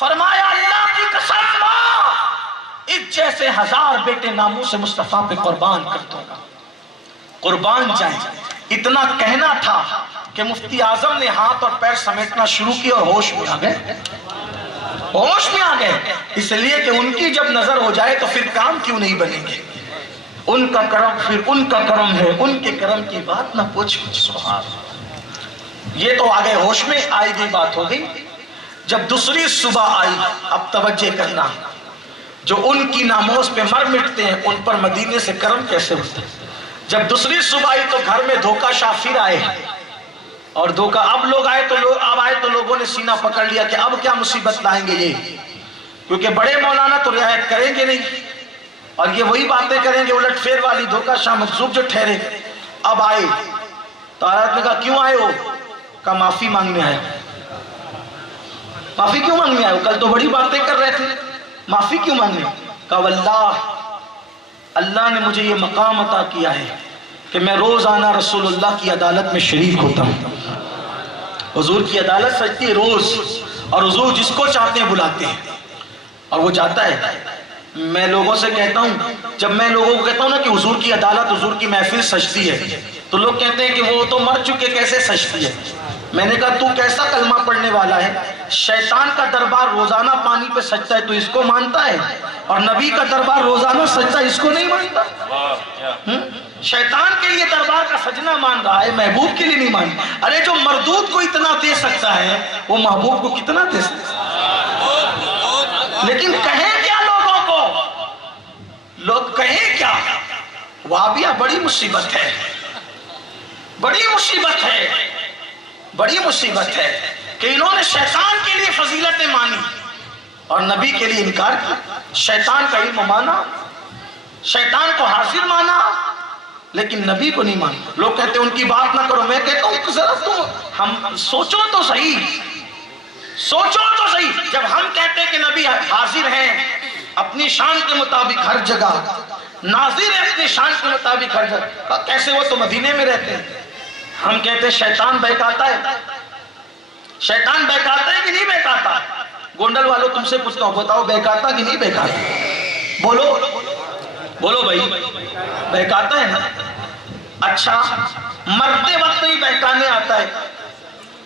فرمایا اللہ کی قسم ماں، اس جیسے 1000 بیٹے ناموس مصطفیٰ پہ قربان کر دوں گا، قربان جائیں۔ اتنا کہنا تھا کہ مفتی اعظم نے ہاتھ اور پیر سمیٹنا شروع کیا اور ہوش میں آ گئے، ہوش میں آ گئے، اس لیے کہ ان کی جب نظر ہو جائے تو پھر کام کیوں نہیں بنیں گے؟ ان کا کرم پھر ان کا کرم ہے، ان کے کرم کی بات نہ پوچھو۔ سبحان اللہ۔ یہ تو آگے ہوش میں آئی گئی بات ہو گئی۔ جب دوسری صبح آئی، اب توجہ کرنا، جو ان کی ناموس پہ مر مٹتے ہیں ان پر مدینے سے کرم کیسے ہوتا ہے؟ جب دوسری صبح آئی تو گھر میں دھوکہ شاہ پھر آئے، اور دھوکہ اب اب آئے تو لوگوں نے سینہ پکڑ لیا کہ اب کیا مصیبت لائیں گے یہ، کیونکہ بڑے مولانا تو رعایت کریں گے نہیں، اور یہ وہی باتیں کریں گے الٹ پھیر والی، دھوکہ شاہ مجذوب جو ٹھہرے۔ اب آئے تو حضرت نے کہا کیوں آئے ہو؟ کہا معافی مانگنے آئے۔ معافی کیوں مانگنے آئے ہو؟ کل تو بڑی باتیں کر رہے تھے، معافی کیوں مانگنے؟ کہا واللہ اللہ نے مجھے یہ مقام عطا کیا ہے کہ میں روزانہ رسول اللہ کی عدالت میں شریک ہوتا ہوں۔ حضور کی عدالت سجتی ہے روز، اور حضور جس کو چاہتے ہیں بلاتے ہیں، اور وہ جاتا ہے۔ میں لوگوں سے کہتا ہوں، جب میں لوگوں کو کہتا ہوں نا کہ حضور کی عدالت، حضور کی محفل سجتی ہے، تو لوگ کہتے ہیں کہ وہ تو مر چکے کیسے سجتی ہے؟ میں نے کہا تو کیسا کلمہ پڑھنے والا ہے؟ شیطان کا دربار روزانہ پانی پہ سجتا ہے تو اس کو مانتا ہے، اور نبی کا دربار روزانہ سجتا ہے اس کو نہیں مانتا؟ شیطان کے لیے دربار کا سجنا مان رہا ہے، محبوب کے لیے نہیں مان۔ ارے جو مردود کو اتنا دے سکتا ہے وہ محبوب کو کتنا دے سکتا ہے؟ لیکن کہیں کیا لوگوں کو؟ لوگ کہیں کیا؟ وہابیہ بڑی مصیبت ہے، بڑی مصیبت ہے، بڑی مصیبت ہے کہ انہوں نے شیطان کے لیے فضیلتیں مانی اور نبی کے لیے انکار کیا۔ شیطان کا علم مانا، شیطان کو حاضر مانا، لیکن نبی کو نہیں مانا۔ لوگ کہتے ہیں ان کی بات نہ کرو، میں کہتا ہوں ذرا تم ہم سوچو تو صحیح، سوچو تو صحیح۔ جب ہم کہتے ہیں کہ نبی حاضر ہیں اپنی شان کے مطابق ہر جگہ، ناظر ہے اپنی شان کے مطابق ہر جگہ، کیسے وہ تو مدینے میں رہتے ہیں؟ ہم کہتے ہیں شیطان بہکاتا ہے، شیطان بہکاتا ہے کہ نہیں بہکاتا؟ گونڈل والوں تم سے پوچھتا ہوں، بتاؤ بہکاتا کہ نہیں بہکاتا؟ بولو بولو بھائی، بہکاتا ہے نا؟ اچھا مرتے وقت ہی بہکانے آتا ہے،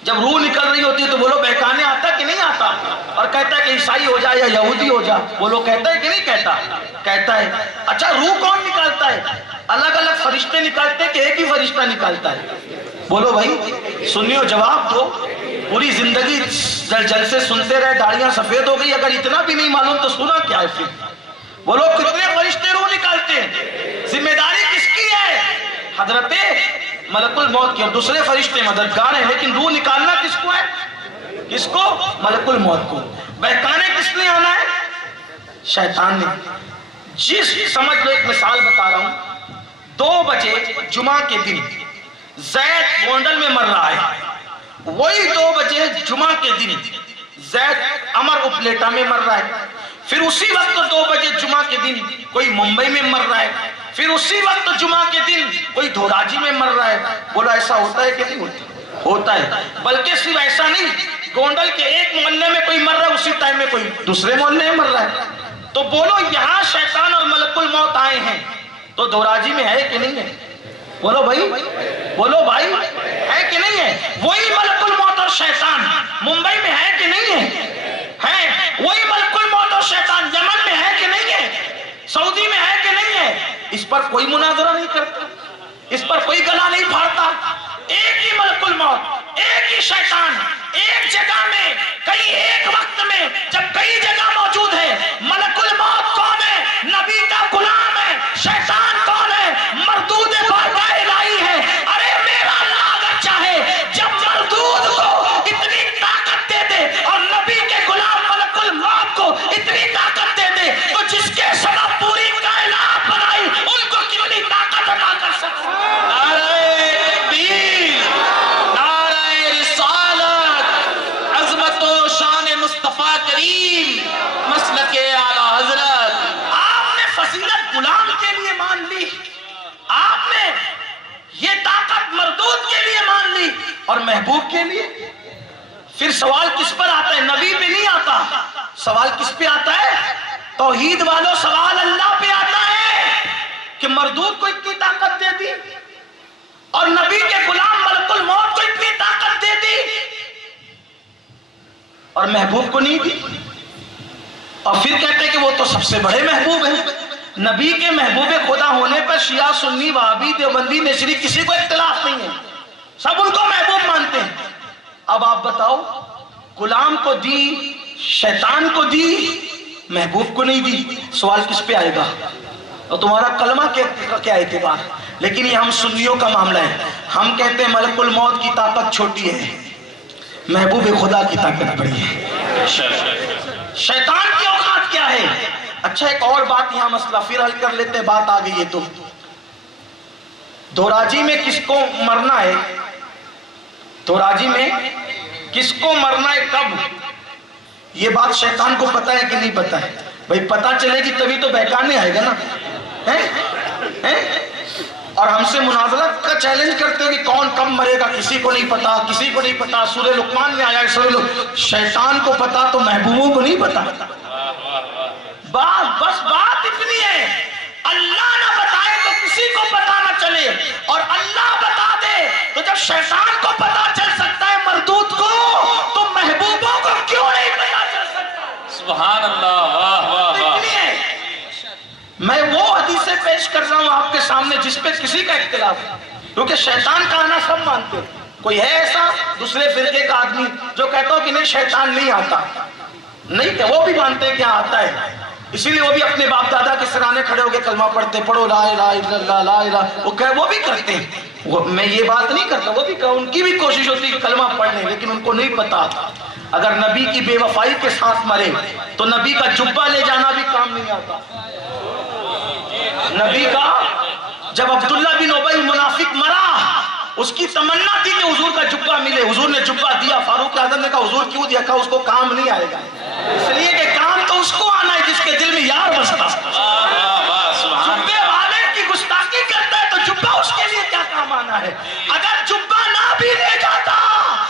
جب روح نکل رہی ہوتی ہے تو بولو بہکانے آتا کہ نہیں آتا؟ اور کہتا ہے کہ عیسائی ہو جا یا یہودی ہو جا، بولو کہتا ہے کہ نہیں کہتا؟ کہتا ہے۔ اچھا روح کون نکالتا ہے؟ الگ الگ فرشتے نکالتے کہ ایک ہی فرشتہ نکالتا ہے؟ بولو بھائی، سنیو جواب دو۔ پوری زندگی جلسے سنتے رہے، داڑیاں سفید ہو گئی، اگر اتنا بھی نہیں معلوم تو سنا کیا ہے پھر؟ بولو کتنے فرشتے روح نکالتے ہیں؟ ذمہ داری کس کی ہے؟ حضرت ملک الموت کی، اور دوسرے فرشتے مددگار ہیں، لیکن روح نکالنا کس کو ہے؟ کس کو؟ ملک الموت کو۔ بہکانے کس نے آنا ہے؟ شیطان نے۔ سمجھ لو ایک مثال بتا رہا ہوں، 2 بجے جمعہ کے دن زید گونڈل میں مر رہا ہے، وہی 2 بجے جمعہ کے دن زید امر اپلیٹا میں مر رہا ہے، پھر اسی وقت 2 بجے جمعہ کے دن کوئی ممبئی میں مر رہا ہے، پھر اسی وقت جمعہ کے دن کوئی دھوراجی میں مر رہا ہے۔ بولا ایسا ہوتا ہے کہ نہیں ہوتا؟ ہوتا ہے۔ بلکہ صرف ایسا نہیں، گونڈل کے ایک محلے میں کوئی مر رہا ہے، اسی ٹائم میں کوئی دوسرے محلے میں مر رہا ہے۔ تو بولو یہاں شیطان اور ملک الموت آئے ہیں تو دھوراجی میں ہے کہ نہیں ہے؟ بولو بھائی، بولو بھائی، ہے کہ نہیں ہے؟ وہی ملک الموت اور شیطان ممبئی میں ہے کہ نہیں ہے؟ ہے۔ وہی ملک الموت اور شیطان یمن میں ہے کہ نہیں ہے؟ سعودی میں ہے کہ نہیں ہے؟ اس پر کوئی مناظرہ نہیں کرتا، اس پر کوئی گلا نہیں پھاڑتا۔ ایک ہی ملک الموت، ایک ہی شیطان، ایک جگہ میں، کئی ایک وقت میں، جب کئی جگہ موجود ہے۔ ملک الموت کون ہے؟ نبی کا غلام ہے۔ شیطان کون ہے؟ مردود بارگاہ الہی ہے۔ ارے میرا اللہ اگر چاہے جب مردود کو اتنی طاقت دے دے اور نبی کے غلام ملک الموت کو اتنی طاقت دے دے تو جس کے سبب پوری کائنات بنائی ان کو کتنی طاقت عطا کر سکتا ہے؟ مصطفیٰ کریم مسلک اعلیٰ حضرت، آپ نے فضیلت غلام کے لیے مان لی، آپ نے یہ طاقت مردود کے لیے مان لی، اور محبوب کے لیے؟ پھر سوال کس پر آتا ہے؟ نبی پہ نہیں آتا، سوال کس پہ آتا ہے؟ توحید والوں سوال اللہ پہ آتا ہے کہ مردود کو اتنی طاقت دے دی اور نبی کے غلام ملک الموت کو اتنی طاقت دے دی اور محبوب کو نہیں دی، اور پھر کہتے کہ وہ تو سب سے بڑے محبوب ہیں۔ نبی کے محبوب خدا ہونے پر شیعہ، سنی، وہابی، دیوبندی، نشری کسی کو اختلاف نہیں ہے، سب ان کو محبوب مانتے ہیں۔ اب آپ بتاؤ، غلام کو دی، شیطان کو دی، محبوب کو نہیں دی، سوال کس پہ آئے گا؟ اور تمہارا کلمہ کیا اعتبار؟ لیکن یہ ہم سنیوں کا معاملہ ہے، ہم کہتے ہیں ملک الموت کی طاقت چھوٹی ہے، محبوب خدا کی طاقت بڑی ہے، شیطان کی اوقات کیا ہے؟ اچھا ایک اور بات یہاں مسئلہ پھر حل کر لیتے ہیں، بات آ گئی ہے تو دوراجی میں کس کو مرنا ہے؟ دوراجی میں کس کو مرنا ہے، کب؟ یہ بات شیطان کو پتا ہے کہ نہیں پتا ہے؟ بھئی پتا چلے گی تبھی تو بہکانے آئے گا نا، اور ہم سے مناظرہ کا چیلنج کرتے ہو کہ کون کب مرے گا، کسی کو نہیں پتا، کسی کو نہیں پتا۔ سورہ لقمان میں آیا ہے شیطان کو پتا تو محبوبوں کو نہیں پتا۔ بس بات اتنی ہے، اللہ نہ بتائے تو کسی کو پتا نہ چلے، اور اللہ بتا دے تو جب شیطان کو پتا چل سکتا ہے مردود کو، تو محبوبوں کو کیوں نہیں پتا چل سکتا؟ سبحان اللہ، واہ واہ واہ۔ میں وہ حدیثیں پیش کر رہا ہوں آپ کے سامنے جس پہ کسی کا اختلاف ہے، کیونکہ شیطان کا آنا سب مانتے ہیں۔ کوئی ہے ایسا دوسرے فرقے کا آدمی جو کہتا ہو کہ نہیں شیطان نہیں آتا؟ نہیں کہ وہ بھی مانتے ہیں کہ آتا ہے، اسی لیے وہ بھی اپنے باپ دادا کے سرانے کھڑے ہو کے کلمہ پڑھتے، پڑھو لا الہ الا اللہ لا الہ، وہ بھی کرتے ہیں۔ میں یہ بات نہیں کرتا، وہ بھی ان کی بھی کوشش ہوتی ہے کلمہ پڑھنے، لیکن ان کو نہیں پتا اگر نبی کی بے وفائی کے ساتھ مرے تو نبی کا جبہ لے جانا بھی کام نہیں آتا۔ نبی کا جب عبداللہ بن ابی منافق مرا، اس کی تمنا تھی کہ حضور کا جبہ ملے، حضور نے جبہ دیا، فاروق اعظم نے کہا حضور کیوں دیا؟ کہا اس کو کام نہیں آئے گا، اس لیے کہ کام تو اس کو آنا ہے جس کے دل میں یار بستا۔ جبے والے کی گستاخی کرتا ہے تو جبہ اس کے لیے کیا کام آنا ہے؟ اگر جبہ نہ بھی لے جاتا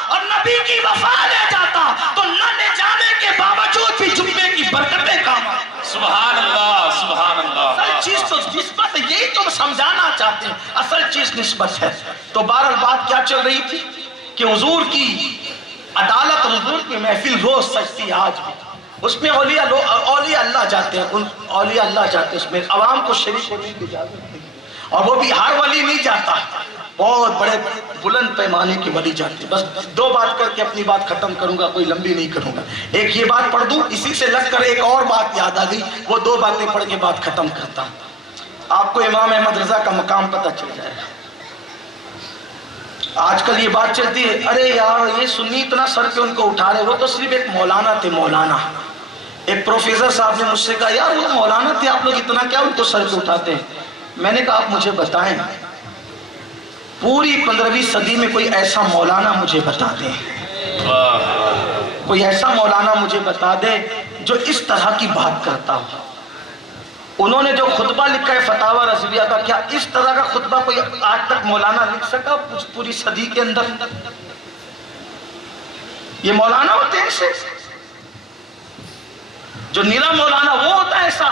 اور نبی کی وفا لے جاتا تو نہ لے جانے کے باوجود بھی جبے کی برکتیں کام آئیں۔ سبحان اللہ، سبحان اللہ۔ اصل چیز تو نسبت ہے، یہی تم سمجھانا چاہتے ہیں، اصل چیز نسبت ہے۔ تو بہرحال بات کیا چل رہی تھی کہ حضور کی عدالت، حضور کی محفل روز سجتی ہے آج بھی، اس میں اولیاء اللہ جاتے ہیں، اولیاء اللہ جاتے ہیں، اس میں عوام کو شریک ہونے کی اجازت نہیں، اور وہ بھی ہر ولی نہیں جاتا، بہت بڑے بلند پیمانے کے ولی جاتے ہیں۔ بس دو بات کر کے اپنی بات ختم کروں گا، کوئی لمبی نہیں کروں گا۔ ایک یہ بات پڑھ دوں، اسی سے لگ کر ایک اور بات یاد آ گئی، وہ دو باتیں پڑھ کے بات ختم کرتا ہوں، آپ کو امام احمد رضا کا مقام پتہ چل جائے گا۔ آج کل یہ بات چلتی ہے، ارے یار یہ سنی اتنا سر پہ ان کو اٹھا رہے، وہ تو صرف ایک مولانا تھے، مولانا۔ ایک پروفیسر صاحب نے مجھ سے کہا یار وہ مولانا تھے، آپ لوگ اتنا کیا ان کو سر پہ اٹھاتے ہیں؟ میں نے کہا آپ مجھے بتائیں، پوری 15ویں صدی میں کوئی ایسا مولانا مجھے بتا دے، کوئی ایسا مولانا مجھے بتا دے جو اس طرح کی بات کرتا ہو۔ انہوں نے جو خطبہ لکھا ہے فتاوی رضویہ کا، کیا اس طرح کا خطبہ کوئی آج تک مولانا لکھ سکا پوری صدی کے اندر؟ یہ مولانا ہوتے ہیں ایسے، جو نیرا مولانا وہ ہوتا ہے ایسا۔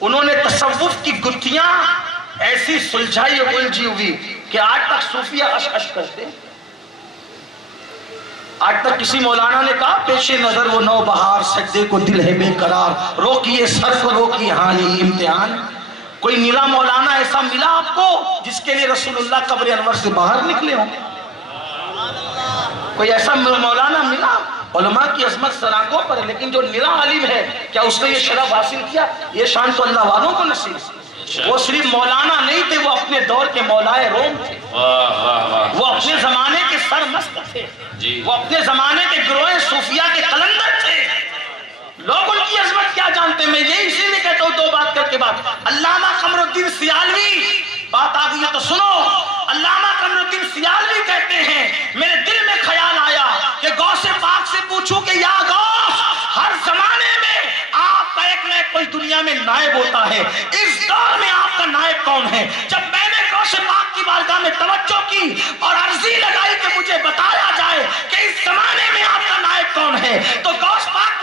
انہوں نے تصوف کی گتھیاں ایسی سلجھائی اور الجھی ہوئی کہ آج تک صوفیہ اشعش کرتے ہیں۔ آج تک کسی مولانا نے کہا پیش نظر وہ نو بہار، سجدے کو دل ہے بے قرار، روکیے سر کو روکیے حال ہی امتحان۔ کوئی نیلا مولانا ایسا ملا آپ کو جس کے لیے رسول اللہ قبر انور سے باہر نکلے ہوں؟ کوئی ایسا مولانا ملا؟ علماء کی عظمت سراغوں پر ہے، لیکن جو نیلا عالم ہے کیا اس نے یہ شرف حاصل کیا؟ یہ شان تو اللہ والوں کو نصیب ہے۔ وہ صرف مولانا نہیں تھے، وہ اپنے دور کے مولائے روم تھے، وہ اپنے زمانے کے سرمست تھے، وہ اپنے زمانے کے گروہ صوفیہ کے قلندر تھے۔ لوگ ان کی عظمت کیا جانتے ہیں؟ میں یہی اسی لیے کہتا ہوں دو بات کر کے بات۔ علامہ قمر الدین سیالوی، بات آ گئی ہے تو سنو، علامہ قمر الدین سیالوی کہتے ہیں میرے دل میں خیال آیا کہ غوث پاک سے پوچھوں کہ یا غوث، ہر زمانے میں آپ کا ایک نہ ایک کوئی دنیا میں نائب ہوتا ہے، اس دور میں آپ کا نائب کون ہے؟ جب میں نے غوث پاک کی بارگاہ میں توجہ کی اور عرضی لگائی کہ مجھے بتایا جائے کہ اس زمانے میں آپ کا نائب کون ہے، تو غوث پاک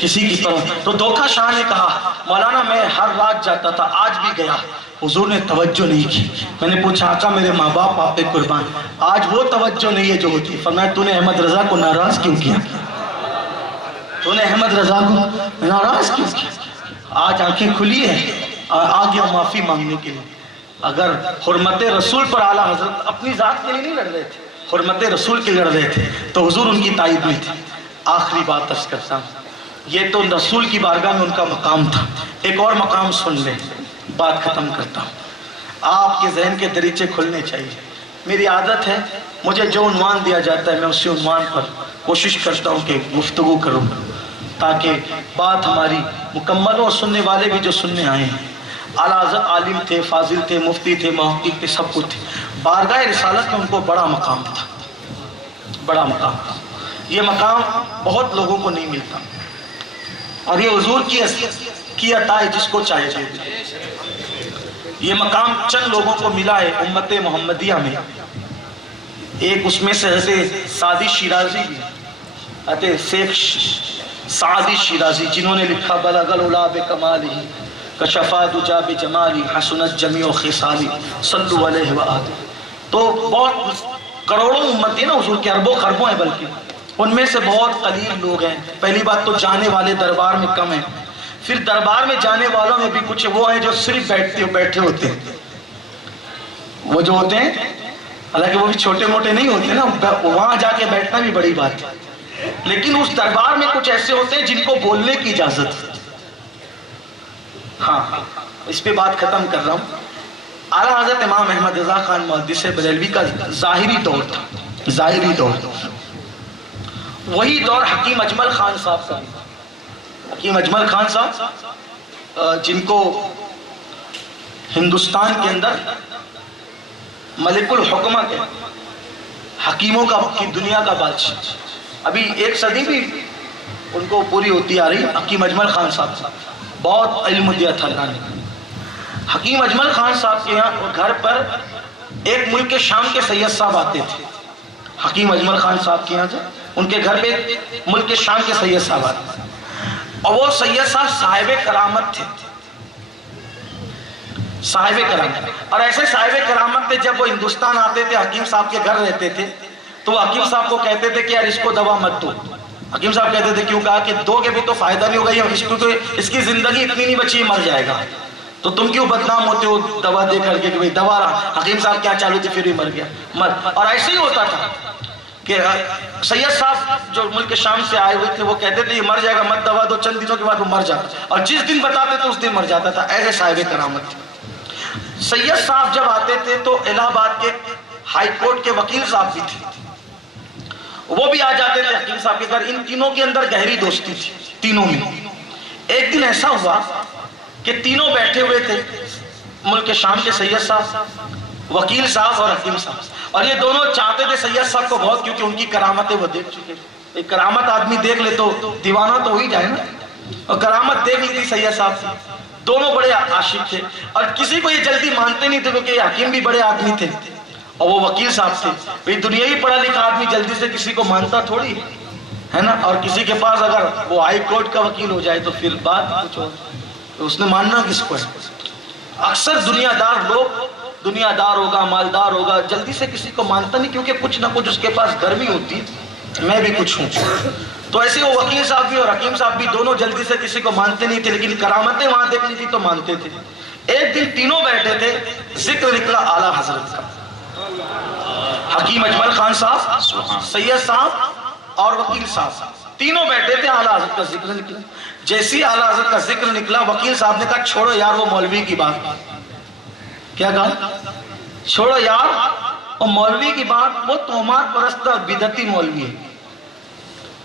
کسی کی طرف. تو دھوکہ شاہ نے کہا مولانا میں ہر رات جاتا تھا، آج بھی گیا، حضور نے توجہ نہیں کی. میں نے پوچھا آقا میرے ماں باپ آپ پہ قربان، آج وہ توجہ نہیں ہے جو ہوتی. فرمایا تو نے احمد رضا کو ناراض کیوں کیا؟ تو نے احمد رضا کو ناراض کیوں کیا؟ آج آنکھیں کھلی ہیں، آ گیا معافی مانگنے کے لیے. اگر حرمت رسول پر اعلیٰ حضرت اپنی ذات کے لیے نہیں لڑ رہے تھے، حرمت رسول کے لڑ رہے تھے، تو حضور ان کی تائید میں تھی. آخری بات عرض کرتا ہوں، یہ تو رسول کی بارگاہ میں ان کا مقام تھا. ایک اور مقام سن لیں، بات ختم کرتا ہوں. آپ کے ذہن کے دریچے کھلنے چاہیے. میری عادت ہے مجھے جو عنوان دیا جاتا ہے میں اسی عنوان پر کوشش کرتا ہوں کہ گفتگو کروں تاکہ بات ہماری مکمل ہو اور سننے والے بھی جو سننے آئے ہیں. اعلیٰ حضرت عالم تھے، فاضل تھے، مفتی تھے، محقق تھے، سب کچھ تھے. بارگاہ رسالت میں ان کو بڑا مقام تھا، بڑا مقام تھا. یہ مقام بہت لوگوں کو نہیں ملتا اور یہ حضور کی عطا ہے، جس کو چاہے دے دے. یہ مقام چند لوگوں کو ملا ہے امت محمدیہ میں. ایک اس میں سے حضرت سعدی شیرازی بھی، حضرت شیخ سعدی شیرازی، جنہوں نے لکھا بلغ العلا بکمالہ کشفا دجا بجمالہ حسنت جمیع خصالہ صلو علیہ وآلہ. تو بہت کروڑوں امتی نا حضور کے، اربوں خربوں ہیں، بلکہ ان میں سے بہت قلیل لوگ ہیں. پہلی بات تو جانے والے دربار میں کم ہیں، پھر دربار میں جانے والوں میں بھی کچھ وہ ہیں جو صرف بیٹھے ہوتے ہیں. وہ جو ہوتے ہیں حالانکہ وہ بھی چھوٹے موٹے نہیں ہوتے نا، وہاں جا کے بیٹھنا بھی بڑی بات ہے. لیکن اس دربار میں کچھ ایسے ہوتے ہیں جن کو بولنے کی اجازت ہے. ہاں اس پہ بات ختم کر رہا ہوں. اعلیٰ حضرت امام احمد رضا خان محدث بریلوی کا ظاہری دور تھا، ظاہری دور. وہی دور حکیم اجمل خان صاحب کا. حکیم اجمل خان صاحب جن کو ہندوستان کے اندر ملک الحکمہ کے، حکیموں کی دنیا کا بادشاہ، ابھی ایک صدی بھی ان کو پوری ہوتی آ رہی. حکیم اجمل خان صاحب بہت علم دیا تھا اللہ نے. حکیم اجمل خان صاحب کے یہاں گھر پر ایک ملک کے شام کے سید صاحب آتے تھے. حکیم اجمل خان صاحب کے یہاں سے ان کے گھر پہ ملک کے شام کے سید صاحب آتے تھے، اور وہ سید صاحب صاحب کرامت تھے، صاحب کرامت. اور ایسے صاحب کرامت تھے جب وہ ہندوستان آتے تھے، حکیم صاحب کے گھر رہتے تھے، تو وہ حکیم صاحب کو کہتے تھے کہ یار اس کو دوا مت دو. حکیم صاحب کہتے تھے کیوں؟ کہا کہ دو گے بھی تو فائدہ نہیں ہوگا، اس کی زندگی اتنی نہیں بچی، مر جائے گا، تو تم کیوں بدنام ہوتے ہو دوا دے کر کے کہ بھئی دوا رہا. حکیم صاحب کیا چالو تھے، پھر بھی مر گیا. اور ایسے ہی ہوتا تھا کہ سید صاحب جو ملک شام سے آئے ہوئے تھے وہ کہتے تھے یہ مر جائے گا، مت دوا دو. چند دنوں کے بعد وہ مر جاتا، اور جس دن بتاتے تھے اس دن مر جاتا تھا. ایسے صاحب کرامت تھے. سید صاحب جب آتے تھے تو الہ آباد کے ہائی کورٹ کے وکیل صاحب بھی تھے، وہ بھی آ جاتے تھے حکیم صاحب کے گھر. ان تینوں کے اندر گہری دوستی تھی، تینوں میں. ایک دن ایسا ہوا کہ تینوں بیٹھے ہوئے تھے، ملک شام کے سید صاحب، وکیل صاحب اور حکیم صاحب. اور یہ دونوں چاہتے تھے سید صاحب کو بہت، کیونکہ ان کی کرامتیں وہ دیکھ چکے. ایک کرامت آدمی دیکھ لے تو دیوانہ تو ہو ہی جائے نا، اور کرامت دیکھ لی تھی سید صاحب. دونوں بڑے عاشق تھے اور کسی کو یہ جلدی مانتے نہیں تھے، کیونکہ یہ حکیم بھی بڑے آدمی تھے اور وہ وکیل صاحب تھے. بھئی دنیاوی پڑھا لکھا آدمی جلدی سے کسی کو مانتا تھوڑی ہے نا. اور کسی کے پاس اگر وہ ہائی کورٹ کا وکیل ہو جائے تو پھر بات کچھ اور، تو اس نے ماننا کس کو ہے. اکثر دنیا دار لوگ، دنیا دار ہوگا، مالدار ہوگا، جلدی سے کسی کو مانتا نہیں، کیونکہ کچھ نہ کچھ اس کے پاس گرمی ہوتی ہے. میں بھی کچھ ہوں. تو ایسے وہ وکیل صاحب بھی اور حکیم صاحب بھی دونوں جلدی سے کسی کو مانتے نہیں تھے، لیکن کرامتیں وہاں دیکھ لی تھی تو مانتے تھے. ایک دن تینوں بیٹھے تھے، ذکر نکلا اعلیٰ حضرت کا. حکیم اجمل خان صاحب، سید صاحب اور وکیل صاحب تینوں بیٹھے تھے، اعلیٰ حضرت کا ذکر نکلا. جیسی اعلیٰ حضرت کا ذکر نکلا، وکیل صاحب نے کہا چھوڑو یار وہ مولوی کی بات. کیا کہا؟ چھوڑو یار وہ مولوی کی بات، وہ تہمات پرست اور بدعتی مولوی ہے.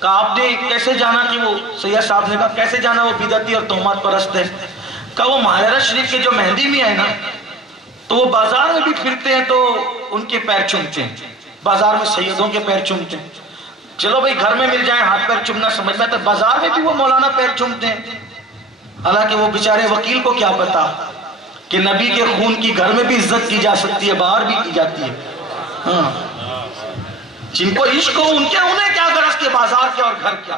کہا آپ نے کیسے جانا کہ وہ، سید صاحب نے کہا کیسے جانا وہ بدعتی اور تہمات پرست ہے؟ کہا وہ ماہرہ شریف کے جو مہندی میں ہے نا، تو وہ بازار میں بھی پھرتے ہیں تو ان کے پیر چومتے ہیں، بازار میں سیدوں کے پیر چومتے ہیں. چلو بھئی گھر میں مل جائیں ہاتھ پیر چومنا سمجھ میں، تو بازار میں بھی وہ مولانا پیر چومتے ہیں. حالانکہ وہ بیچارے وکیل کو کیا پتا کہ نبی کے خون کی گھر میں بھی عزت کی جا سکتی ہے، باہر بھی کی جاتی ہے. ہاں جن کو عشق ہو انہیں کیا غرض کے بازار کیا اور گھر کیا.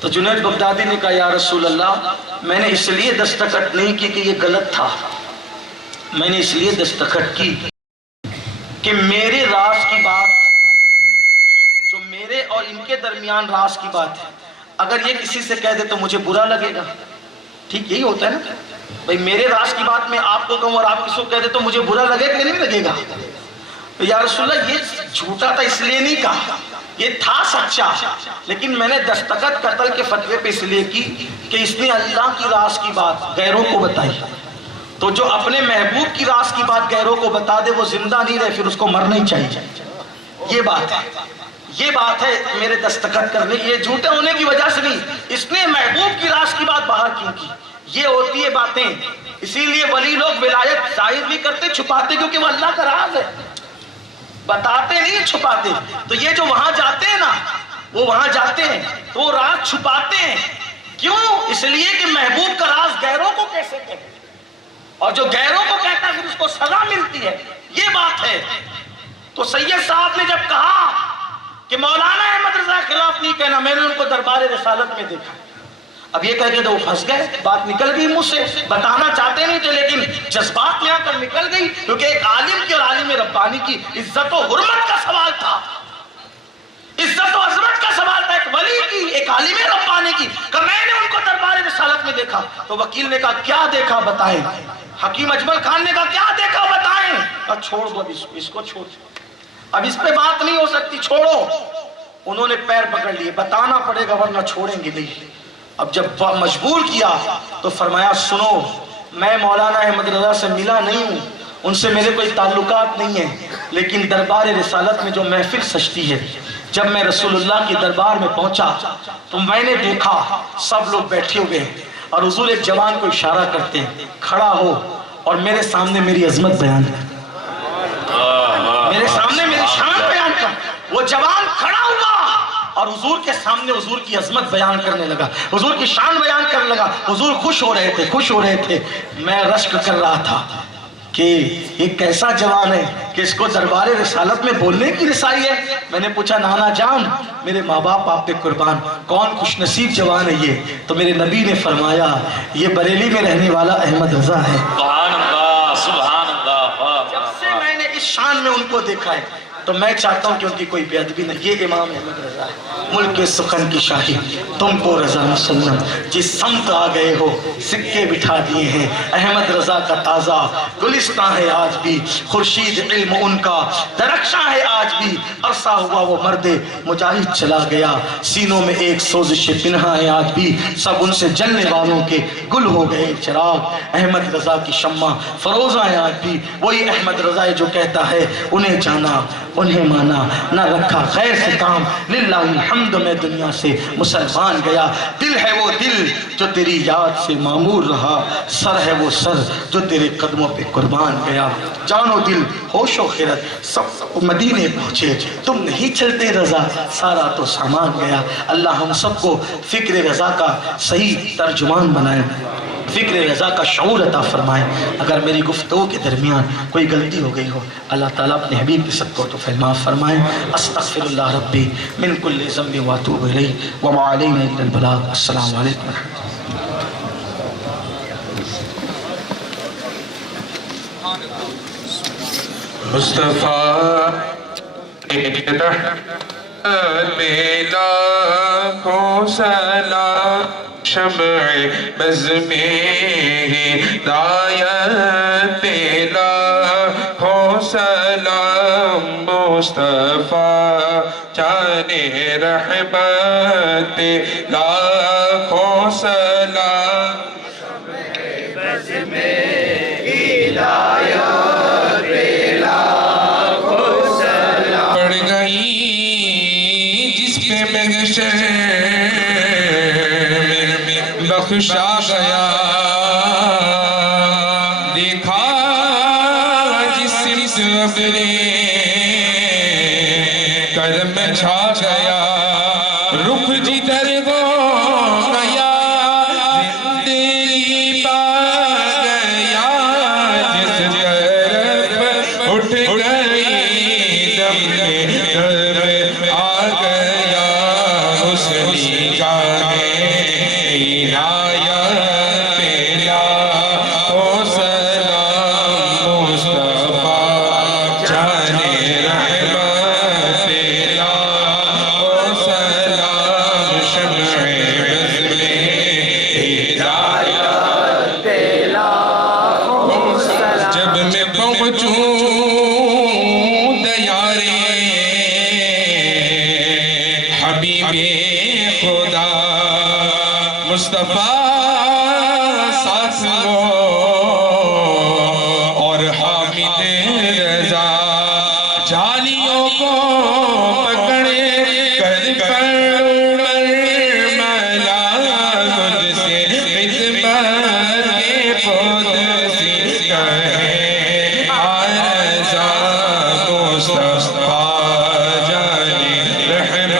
تو جنید بغدادی نے کہا یا رسول اللہ میں نے اس لیے دستخط نہیں کی کہ یہ غلط تھا، میں نے اس لیے دستخط کی کہ میرے راز کی بات، جو میرے اور ان کے درمیان راز کی بات ہے، اگر یہ کسی سے کہہ دے تو مجھے برا لگے گا. ٹھیک یہی ہوتا ہے نا بھائی، میرے راز کی بات میں آپ کو کہوں اور آپ کسی کو کہہ دے تو مجھے برا لگے گا کہ نہیں لگے گا؟ یا رسول اللہ یہ جھوٹا تھا اس لیے نہیں کہا، یہ تھا سچا، لیکن میں نے دستخط قتل کے فتوے پہ اس لیے کی کہ اس نے اللہ کی راز کی بات غیروں کو بتائی. تو جو اپنے محبوب کی راز کی بات غیروں کو بتا دے وہ زندہ نہیں رہے، پھر اس کو مرنا ہی چاہیے. یہ بات ہے، یہ بات ہے میرے دستخط کرنے کی. یہ جھوٹے ہونے کی وجہ سے نہیں، اس نے محبوب کی راز کی بات باہر کیوں کی. یہ ہوتی ہے باتیں. اسی لیے ولی لوگ ولایت ظاہر نہیں کرتے، چھپاتے، کیونکہ وہ اللہ کا راز ہے، بتاتے نہیں چھپاتے. تو یہ جو وہاں جاتے ہیں نا، وہ وہاں جاتے ہیں تو وہ راز چھپاتے ہیں. کیوں؟ اس لیے کہ محبوب کا راز غیروں کو کیسے کہتے، اور جو غیروں کو کہتا ہے پھر اس کو سزا ملتی ہے. یہ بات ہے. تو سید صاحب نے جب کہا کہ مولانا احمد رضا کے خلاف نہیں کہنا، میں نے ان کو دربار رسالت میں دیکھا. اب یہ کہہ کے تو وہ پھنس گئے، بات نکل گئی منہ سے، بتانا چاہتے نہیں تھے لیکن جذبات میں آ کر نکل گئی، کیونکہ ایک عالم کی اور عالم ربانی کی عزت و حرمت کا سوال تھا، عزت و عظمت کا سوال تھا. ایک ولی کی، ایک عالم ربانی کی کہ میں نے ان کو دربار رسالت میں دیکھا. تو وکیل نے کہا کیا دیکھا بتائیں. حکیم اجمل خان نے کہا کیا دیکھا بتائیں. اب چھوڑ دو، اس کو چھوڑ، اب اس پہ بات نہیں ہو سکتی، چھوڑو. انہوں نے پیر پکڑ لیے، بتانا پڑے گا ورنہ چھوڑیں گے نہیں. اب جب مجبور کیا تو فرمایا سنو، میں مولانا احمد رضا سے ملا نہیں ہوں، ان سے میرے کوئی تعلقات نہیں ہیں، لیکن دربار رسالت میں جو محفل سجتی ہے، جب میں رسول اللہ کے دربار میں پہنچا تو میں نے دیکھا سب لوگ بیٹھے ہوئے ہیں اور حضور ایک جوان کو اشارہ کرتے ہیں کھڑا ہو اور میرے سامنے میری عظمت بیان کر، میرے سامنے میری شان بیان کر. وہ جوان کھڑا ہوا اور حضور کے سامنے حضور کی عظمت بیان کرنے لگا، حضور کی شان بیان کرنے لگا. حضور خوش ہو رہے تھے، خوش ہو رہے تھے. میں رشک کر رہا تھا کہ یہ کیسا جوان ہے کہ اس کو دربار رسالت میں بولنے کی رسائی ہے. میں نے پوچھا نانا جان، میرے ماں باپ آپ پہ قربان، کون خوش نصیب جوان ہے یہ؟ تو میرے نبی نے فرمایا یہ بریلی میں رہنے والا احمد رضا ہے. سبحان اللہ، سبحان اللہ. جب سے میں نے اس شان میں ان کو دیکھا ہے تو میں چاہتا ہوں کہ ان کی کوئی بے ادبی نہیں. یہ امام احمد رضا ہے، ملک سخن کی شاہی تم کو رضا مسلم، جس سمت آ گئے ہو سکے بٹھا دیے ہیں. احمد رضا کا تازہ گلستان ہے آج بھی، خورشید علم ان کا درخشاں ہے آج بھی. عرصہ ہوا وہ مرد مجاہد چلا گیا، سینوں میں ایک سوزش پنہا ہے آج بھی. سب ان سے جلنے والوں کے گل ہو گئے چراغ. احمد رضا کی شمع فروزاں ہے آج بھی. وہی احمد رضا ہے جو کہتا ہے انہیں جانا انہیں مانا، نہ رکھا خیر سے کام، للہ الحمد میں دنیا سے مسلمان گیا. دل ہے وہ دل جو تیری یاد سے معمور رہا، سر ہے وہ سر جو تیرے قدموں پہ قربان گیا. جان و دل ہوش و خیرت سب مدینے پہنچے، تم نہیں چلتے رضا سارا تو سامان گیا. اللہ ہم سب کو فکر رضا کا صحیح ترجمان بنائے، فکر رضا کا شعور عطا فرمائے. اگر میری گفتگو کے درمیان کوئی غلطی ہو گئی ہو اللہ تعالیٰ اپنے حبیب کے صدقہ تو معاف فرمائے. استغفر اللہ ربی من کل ذنب واتوب الیہ وما علینا الا البلاغ. السلام علیکم ورحمۃ اللہ. مصطفیٰ لاکھوں سلام، شمع بز میں ہدایت لاکھوں سلام. مصطفیٰ جان رحمت لاکھوں سلام، شمع بز میں ہدایت بخشا گیا، دیکھا جس سمت اپنے کرم چھا گیا. رخ جدھر ہو گیا زندگی پا گیا، جس طرف اٹھ گئی دم میں آ گیا. اس نگاہ حبیب خدا مصطفیٰ ساتھ ہو اور حامد رضا جالیوں کو پکڑے کر ملا مجھ سے خدمت کے قدسی کہے آرزا مصطفیٰ جانی رحمت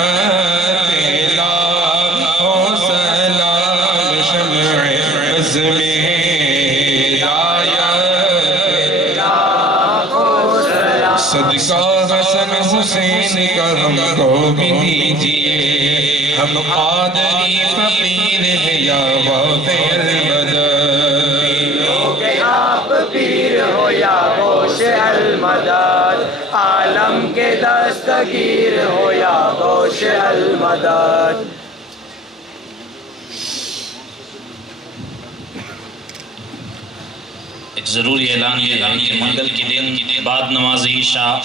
اللہ ہو سلام شمع عزم صدقہ حسن حسین کا ہم کو بھی دیجئے ہم قادری فقیر ہیں یا غافر المدد کہ آپ پیر ہو یا غوث المدد عالم کے دستگیر ہو یا غوث المدد ایک ضروری اعلان یہ ہے کہ منگل کے دن بعد نماز عشاء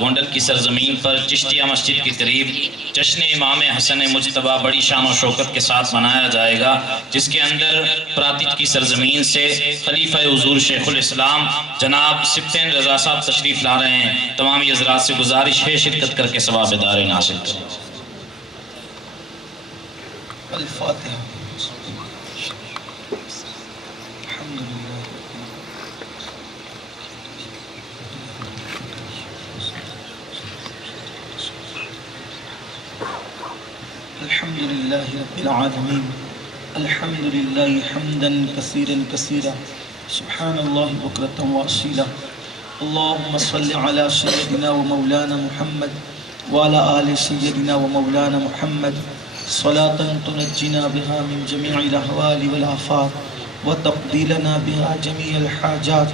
گونڈل کی سرزمین پر چشتیہ مسجد کے قریب جشن امام حسن مجتبیٰ بڑی شان و شوکت کے ساتھ منایا جائے گا، جس کے اندر پراتج کی سرزمین سے خلیفہ حضور شیخ الاسلام جناب سبطین رضا صاحب تشریف لا رہے ہیں۔ تمامی حضرات سے گزارش ہے شرکت کر کے ثواب دارین حاصل کریں۔ الفاتحہ۔ الحمد لله رب العالمين الحمد لله حمدا كثيرا كثيرا سبحان الله بكرة وأصيلا اللهم صل على سيدنا ومولانا محمد وعلى آل سيدنا ومولانا محمد صلاة تنجينا بها من جميع الأهوال والآفات وتقضي لنا بها جميع الحاجات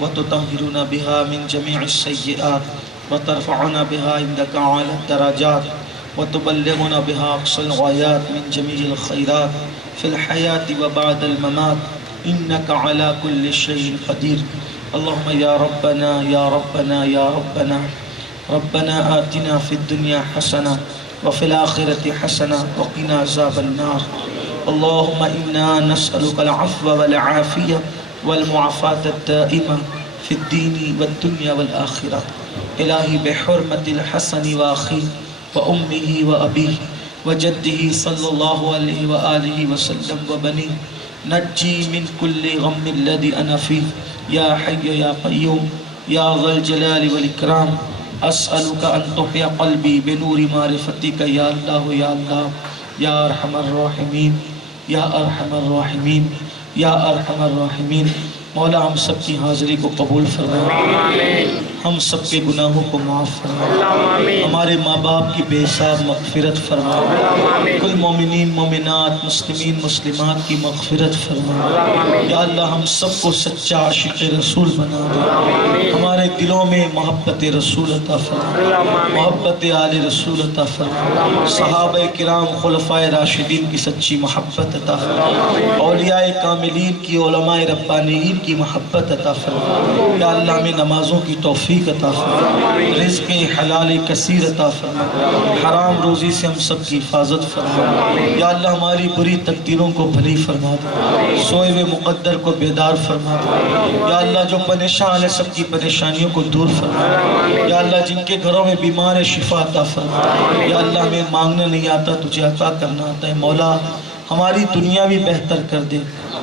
وتطهرنا بها من جميع السيئات وترفعنا بها عندك أعلى الدرجات وتبلغنا بها أقصى الغايات من جميع الخيرات في الحياة وبعد الممات إنك على كل شيء قدير اللهم يا ربنا يا ربنا يا ربنا ربنا آتنا في الدنيا حسنة وفي الآخرة حسنة وقنا عذاب النار اللهم إنا نسألك العفو والعافية والمعافاة الدائمة في الدين والدنيا والآخرة إلهي بحرمة الحسن وأخيه وأمه وأبيه وجده صلى الله عليه وآله وسلم وبنيه نجي من كل غم الذي أنا فيه يا حي يا قيوم يا ذا الجلال والإكرام أسألك أن تحيا قلبي بنور معرفتك يا الله يا الله يا أرحم الراحمين يا أرحم الراحمين يا أرحم الراحمين مولا ہم سب کی حاضری کو قبول فرما، ہم سب کے گناہوں کو معاف فرما، ہمارے ماں باپ کی بے حساب مغفرت فرما، کل مومنین مومنات مسلمین مسلمات کی مغفرت فرما۔ یا اللہ ہم سب کو سچا عاشق رسول بنا دے، ہمارے دلوں میں محبت رسول عطا فرما، محبت آل رسول عطا فرما، صحابہ کرام خلفائے راشدین کی سچی محبت عطا فرما، اولیاء کاملین کی علماء ربانیین کی محبت عطا فرما۔ یا اللہ ہمیں نمازوں کی توفیق عطا فرما، رزق حلال کثیر عطا فرما، حرام روزی سے ہم سب کی حفاظت فرما۔ یا اللہ ہماری بری تقدیروں کو بھلی فرما دے، سوئے ہوئے مقدر کو بیدار فرما دے۔ یا اللہ جو پریشان ہے سب کی پریشانیوں کو دور فرما۔ یا اللہ جن کے گھروں میں بیمار ہے شفا عطا فرما۔ یا اللہ ہمیں مانگنا نہیں آتا تجھے عطا کرنا آتا ہے، مولا ہماری دنیا بھی بہتر کر دے،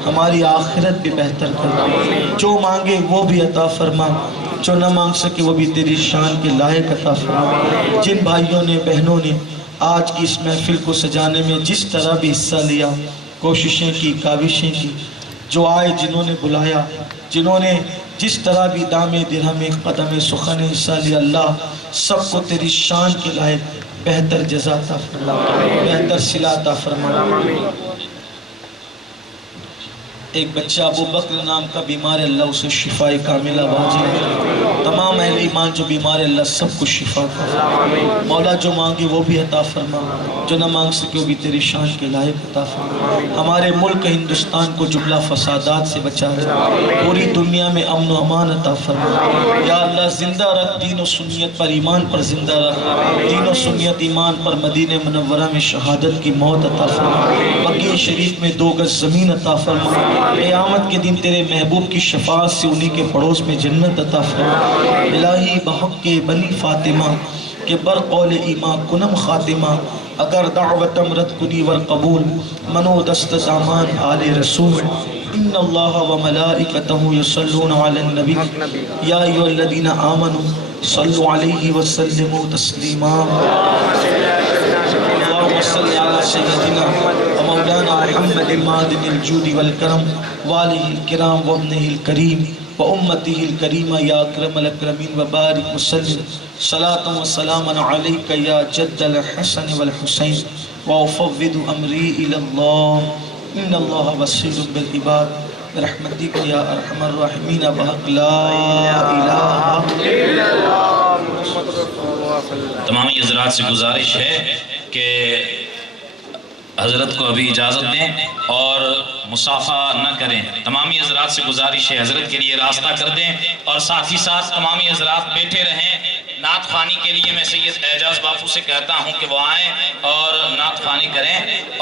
ہماری آخرت بھی بہتر کر دے، جو مانگے وہ بھی عطا فرما، جو نہ مانگ سکے وہ بھی تیری شان کے لائق عطا فرما۔ جن بھائیوں نے بہنوں نے آج کی اس محفل کو سجانے میں جس طرح بھی حصہ لیا، کوششیں کی کاوشیں کی، جو آئے جنہوں نے بلایا، جنہوں نے جس طرح بھی دام درہم قدم سخن حصہ لیا، اللہ سب کو تیری شان کے لائق بہتر جزا عطا فرما، بہتر صلہ عطا فرما۔ ایک بچہ ابو بکر نام کا بیمار ہے، اللہ اسے شفائے کاملہ واجب، تمام اہل ایمان جو بیمار ہے اللہ سب کو شفا فرما، مولا جو مانگے وہ بھی عطا فرما، جو نہ مانگ سکے وہ بھی تیری شان کے لائق عطا فرما، ہمارے ملک ہندوستان کو جملہ فسادات سے بچا، پوری دنیا میں امن و امان عطا فرما، یا اللہ زندہ رکھ دین و سنیت پر، ایمان پر زندہ رکھ، دین و سنیت ایمان پر مدینہ منورہ میں شہادت کی موت عطا فرما، بقیع شریف میں 2 گز زمین عطا فرما، قیامت کے دن تیرے محبوب کی شفاعت سے انہی کے پڑوس میں جنت عطا فرما، الہی بحق کے بنی فاطمہ کہ بر قول ایما کنم خاتمہ، اگر دعوتم رد کنی ور قبول، منو دست دامان آل رسول، ان اللہ و ملائکتہ یصلون علی النبی یا ایھا الذین آمنوا صلوا علیہ وسلموا تسلیما، اللهم صل على سيدنا ومولانا محمد معدن الجود والكرم وآله الكرام وابنه الكريم وأمته الكريمة يا أكرم الأكرمين وبارك وسلم صلاة وسلاما عليك يا جد الحسن والحسين وأفوض أمري إلى الله إن الله بصير بالعباد برحمتك يا أرحم الراحمين بحق لا إله إلا الله محمد رسول الله صلى الله عليه وسلم۔ تمام حضرات سے گزارش ہے کہ حضرت کو ابھی اجازت دیں اور مصافحہ نہ کریں، تمامی حضرات سے گزارش ہے حضرت کے لیے راستہ کر دیں، اور ساتھ ہی ساتھ تمامی حضرات بیٹھے رہیں۔ نعت خوانی کے لیے میں سید اعجاز باپو سے کہتا ہوں کہ وہ آئیں اور نعت خوانی کریں،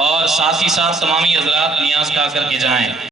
اور ساتھ ہی ساتھ تمامی حضرات نیاز کا کر کے جائیں۔